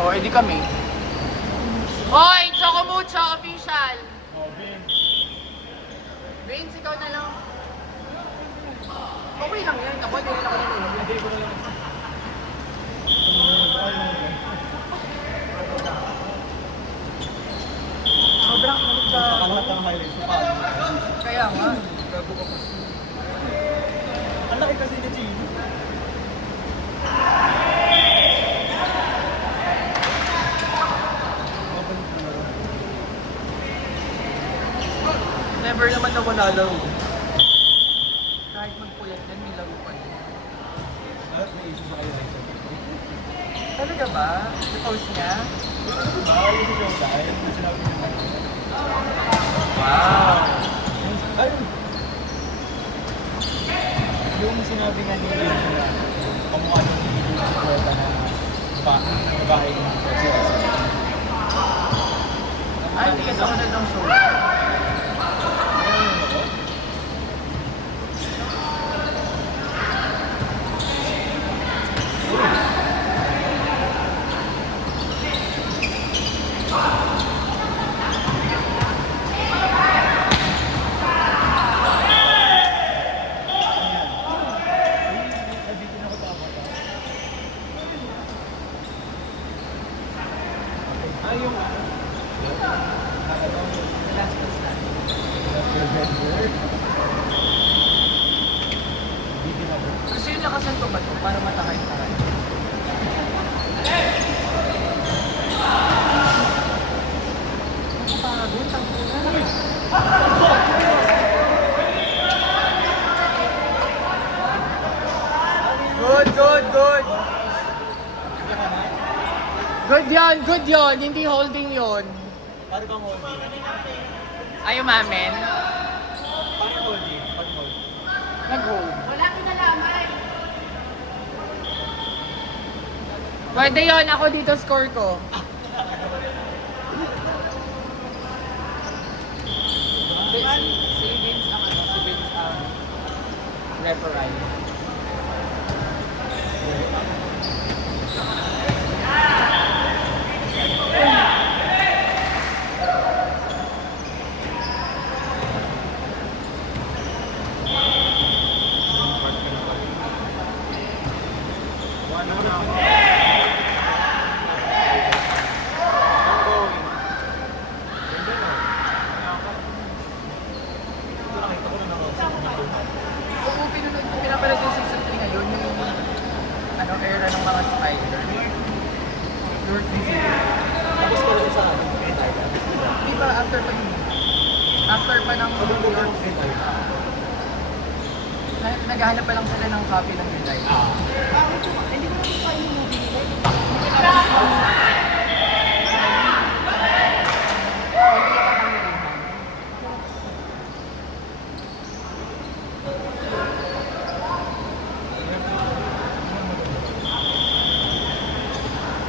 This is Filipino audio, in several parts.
O, edi kami. Hoy! Chocomucho official! Oh, Vince. Vince, ikaw na lang. Okay lang yan. Ako, hindi rin ako nanonood. Hindi ko na lang. Sobrang init ka. Sa lahat ng highlights sa paano. Kaya nga. Gago ka pa. Ang laki kasi ni Gino. Never naman ako lalaro. Kahit magpuyat yan, may laro pa din. Lahat may issue sa highlights. Talaga ba? I-post niya? Bawal yung show dahil yung sinabi niya. Wow! Ayun. Yung sinabi nga niya na kamukha ng hindi sa kwarta na bahay ng Ay, hindi kasi ako ng show. Kasi yung lakasan ko ba ito para matakay-takay? Nakapagod, tangkulan. Good, good, good. Good yon. Hindi holding yon. Paano bang holding? Ayaw mamin. Paano holding? Paano holding? Nag-hold. Wala kinalaman. Pwede yon, ako dito score ko. Si Vince ang si Vince ang referee. Oo, pinapanood yung season 3 ngayon, yung era ng mga spider. Lord Visitor. Tapos ka lang sa akin. Di ba after pa yun? After pa ng Lord Visitor. Naghahanap pa lang sila ng copy ng July. Hindi ko naman pa yung movie.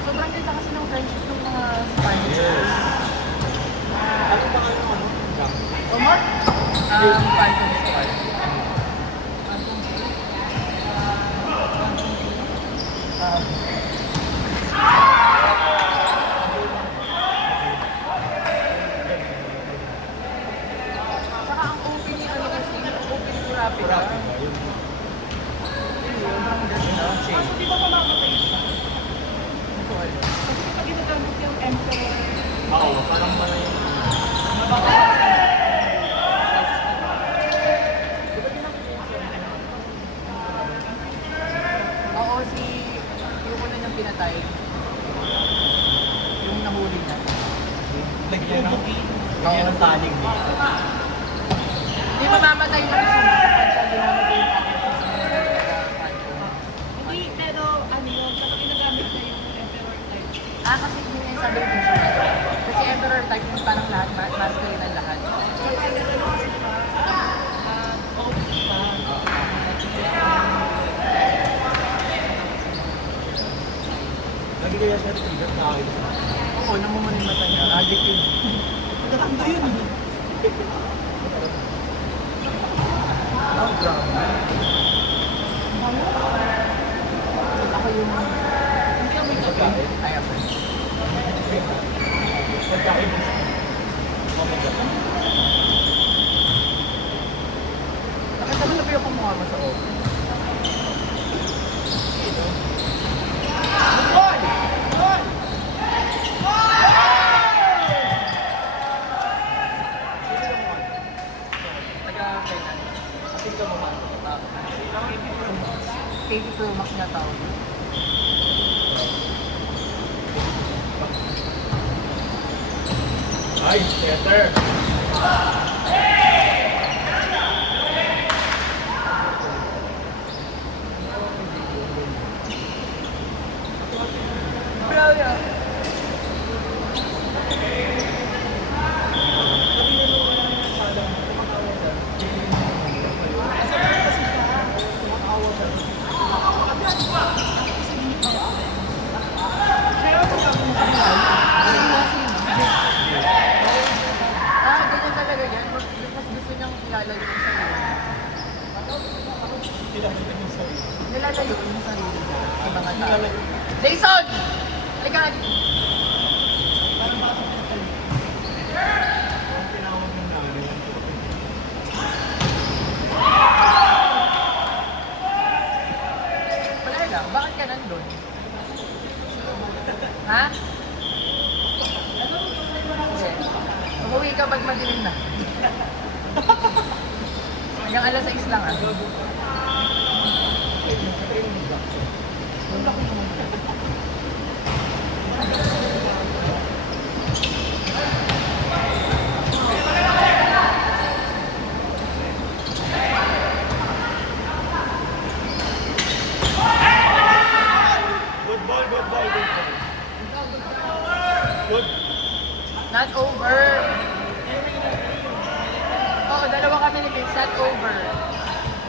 Sobrang ganda kasi ng friendship ng mga spiders. Ano pa nga yung ano? Omar? Phantom Squad. Saka ang open ni ano kasi, open ni Kurapika. Sobrang ganda. Kaso di ba mamamatay siya? Hindi ko alam. Kasi pag ginagamit yung emperor, Oo, parang pala yung... Oo, yung una niyang pinatay. Yung nahuli niya. Lagyan ng taling dito. Hindi mamamatay lang siya. Kapag siya ginamit yung hindi, pero ano yun, kapag ginagamit na yung emperor type, kasi hindi niya yung sabi yung siya. Kasi Emperor type yung parang lahat, mastery ng lahat. Lagi kaya siya trigger sa akin. Oo, namumunin mata niya. Addict yun. Maganda yun. Oh, grabe. Ako yung... Hindi kami nagkain. Ay, ako. Ay, theater. Brother. Ganyan talaga yan. Mas gusto niyang ilalayo yung sarili. Pinakita niyo sa iyo. Nilalayo yung sarili niya sa mga tao. Jason! Halika! Ang tinawag ng nanay. Wala lang. Bakit ka nandun? Ha? Sige. Umuwi ka pag madilim na. Hanggang alas 6 lang ah. Good ball, good ball, good ball. Good. Not over. Oo, dalawa kami ni Vince. Not over.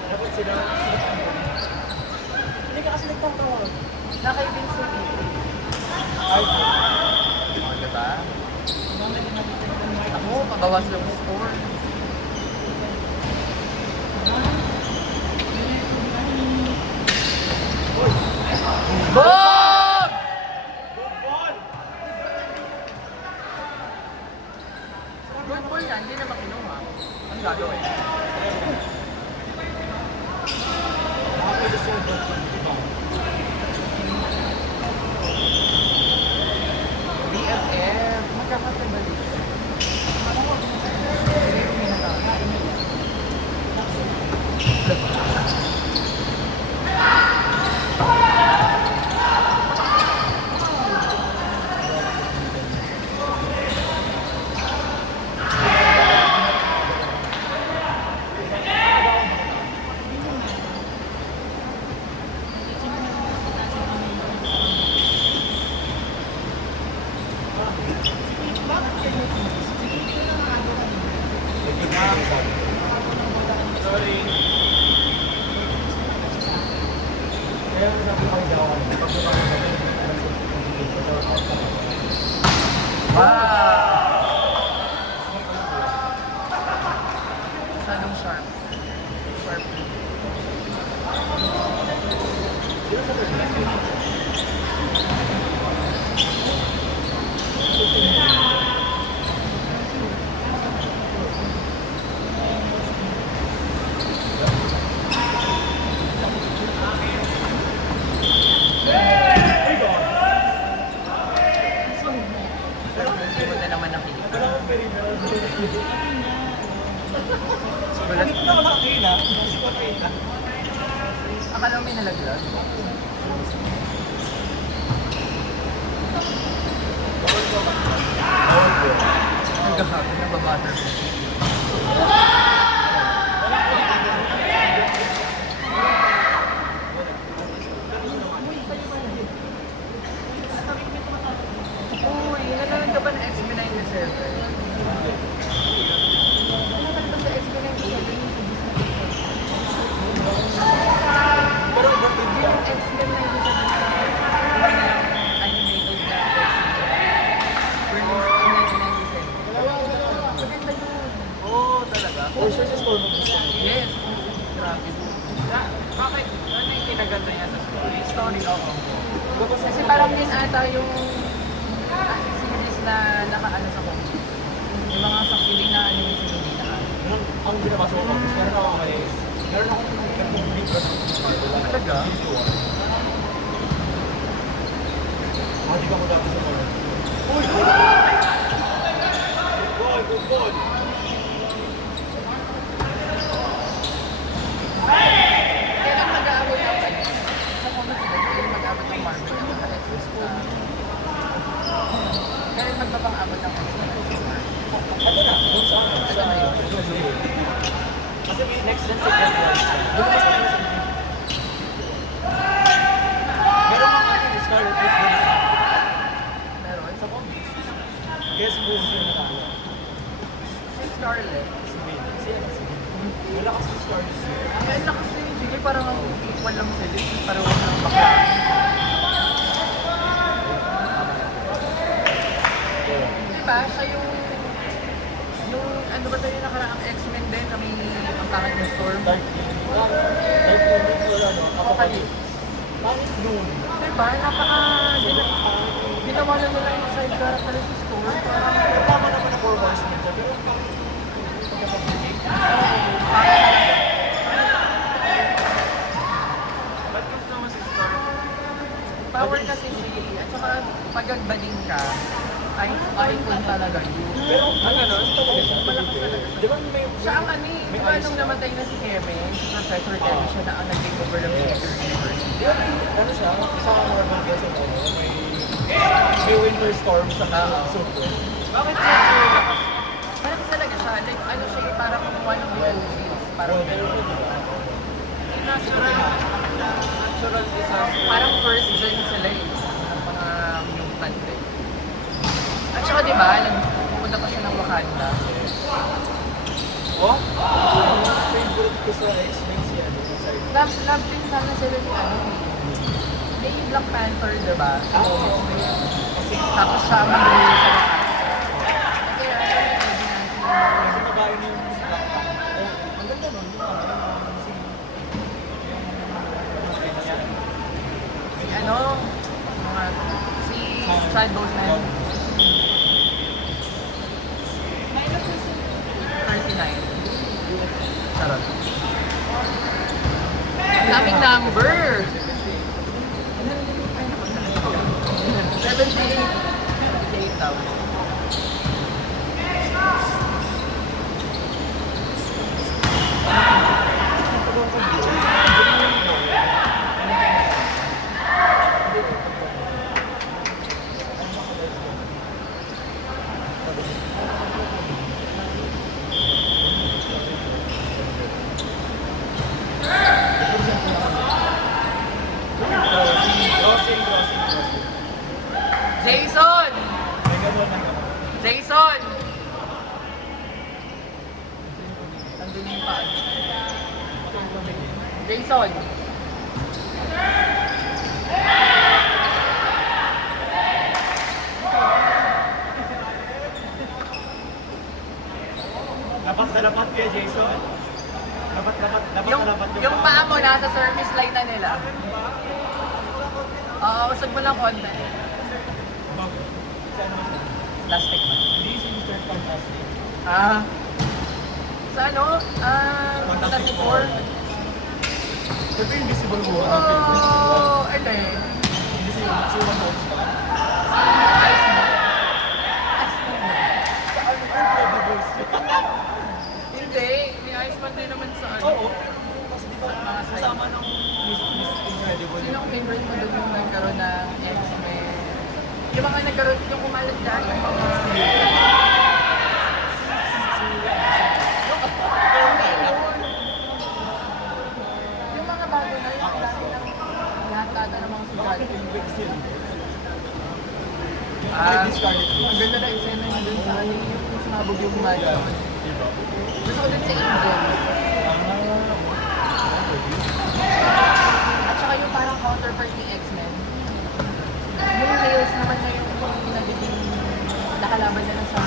Dapat sila. Hindi ka kasi nagtawag. Na kay Vince yung Ay, Oo, diba? Ako, pabawas yung score. Boom! good ball. Good ball yan, hindi naman kinuha. Ano gagawin? Nakapwede sa good ball. Diba? BFF, magkakatibali. Sorry. Kaya sabi ko kay Jawan, pag Wow! Masyadong sharp. Sharp. Hindi mo na naman nakikita. Gulat. Hindi ko na makakita. Hindi ko makakita. Akala mo may nalaglag? Ang gahapon, nababatter ko. Uy, nanonood ka ba ng SB97? Nanonood ba sa SB97 yung sa Disney? Pero bakit Yung SB97 animated na SB. Released in 1997. Maganda yun. Oo, talaga. Oh, siya sa store mo gusto mo. Yes. Grabe. Bakit? Ano yung kinaganda niya sa story? Story, oo. Kasi parang din ata yung series na nakaano sa comic. Yung mga saksiling na animation hindi nakaano. Ang binabasa ko pag meron ako kay meron ako ng video Talaga? Hindi ka mo dati sa mga. Uy! Good ball! Kailan mag-aabot ng ano? Sa comic ba? Kailan mag-aabot ng Marvel ng mga X-Men? Kailan magpapang-abot ng X-Men? Ano na yun? Kasi may next gen secret Wars. Lumabas na yung secret. Meron mga Scarlet Witch din. Meron. Sa comics. Guess who yung natalo? Si Scarlet. Si Bane. Si Wala kasi Scarlet Witch. Ang lakas yun. Sige, parang ang equal lang sila. Parang ang bakla. Diba? Siya yung ano ba tayo nakaraang X-Men din na may ang pangit ng Storm. Dark Phoenix. Dark Phoenix wala no? Apocalypse. Pangit nun. Diba? Ginawa na nila yung side character si Storm. Parang Pero tama naman na 4 Horsemen siya. Pero ba't gusto mo si Storm? Power kasi siya at saka pag agbaling ka, ay icon talaga yun. pero ano nun? Malakas talaga. Di ba may Siya ang ano eh, di ba nung namatay na si Kevin, si Professor Kevin, siya na ang nag-take over ng Secret Universe. Di ba may ano siya? Sa Marvel kasi may Winter Storm sa super. Bakit siya lakas? Malakas talaga siya. Like, ano siya eh, parang kumuha ng refugees. Parang Pero di ba? natural disaster. Parang first gen sila eh. Ng mga mutant eh. At saka di ba, nagpupunta pa siya ng Wakanda. Oh? Favorite ko sa X-Men si ano? Si Cyber. Love din sana sila ni ano eh. May Black Panther, di ba? Kasi Tapos siya mag-release sa lakas. Kaya, kasi nabayo niyo yung Black Panther. Ang ganda nun. si ano, si Chad Boseman, 39. Charot. Ang daming number! 78 daw. Jason! May gano'n na gano'n. Jason! Nandun yung paan. Jason! Dapat na dapat kay Jason. Dapat Yung, na dapat yung paa mo nasa service light na nila. Oo, usag mo lang konti. Bago. Si ano siya? Plastic man. Hindi si Mr. Fantastic. Ah. Sa ano? Fantastic Four. Ito yung Invisible War. Ang Philippines. Oh, ano eh. Invisible. Si One Touch ka. Ayos mo. Sa ano yung Incredibles? Hindi, may ayos man din naman sa ano. Oo. Kasi di ba, kasama ng Miss Incredible. Sino ang favorite mo doon yung nagkaroon ng X-Men? Yung mga nagkaroon, yung kumalat dyan, yung mga... Yung mga bago na, yung dati ng lahat ata ng mga sugal. Ah, Scarlet Witch. Ang ganda na eksena niya dun sa ano, yung sumabog yung magic. Diba? Gusto ko din si Angel. At saka yung parang counterpart ni X-Men. Yung Tails naman na yung nagiging nakalaban nila sa...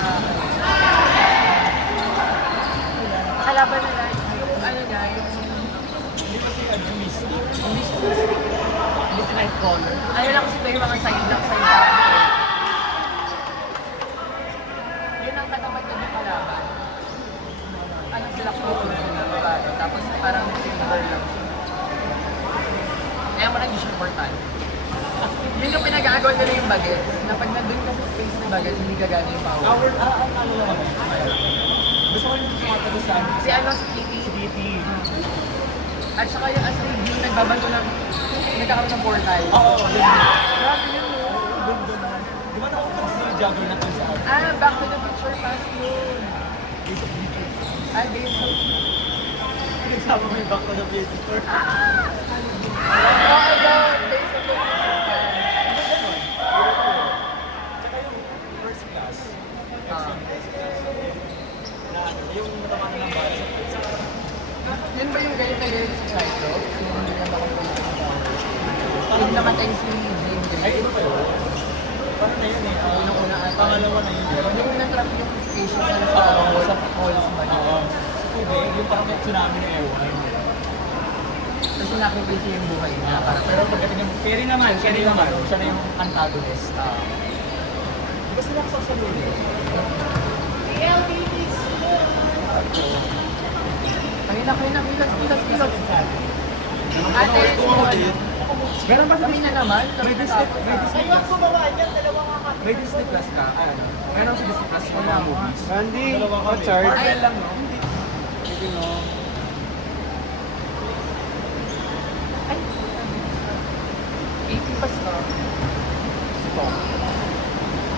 Nakalaban nila yung ano niya, yung... Hindi ba si ano, Misty? Hindi si Nightcrawler. Ano lang kasi ito yung mga side lang, side lang. Yun ang katapat na yung kalaban. Ano sila close sila, babae. Tapos parang silver lang siya. Kaya mo nag-issue importante. Yun yung pinag-aagawa nila yung bagets. Na pag nandun ka sa space ng bagets, hindi gagana yung power. Ano lang kami? Gusto ko yung tumatago sa amin. Si ano, si Kitty. Si Kitty. At saka yung Astrid yung nagbabago ng... Nagkakaroon ng portal. Oo, yun. Grabe yun, no? Di ba nakupas si Juggernaut dun sa amin? Ah, Back to the Future past yun. Days of Future. Ay, Days of... Pinagsama mo yung Back to the Future. Oo, Days of the Tsaka yung first class. Ah. Na yung matama ng bala sa Yun ba yung galing na galing si Saito? Yung hindi na makapunta sa tao. Yung namatay si Jim Ay, Grey. iba pa yun. Paano na yun eh? Unang-una ata. Pangalawa na yun. Yung natrap yung station sa falls ba niya? Oo. Tubig, yung parang may tsunami na ewan. Kasi nakikita yung buhay niya. Pero pagdating yung Carry naman, carry naman. siya na yung antagonist. Di ba sila kasasaluhin? Kilos. Ate, Meron ba kami na naman. Kami na tapos. Kayo ang gumawa niyan, dalawa nga kami. May Disney Plus ka? Ano? Meron sa Disney Plus yung mga movies. Randy, Dalawa kami. Chard. Marvel lang, no? Sige no. Ay, 80 pa stop. Stop.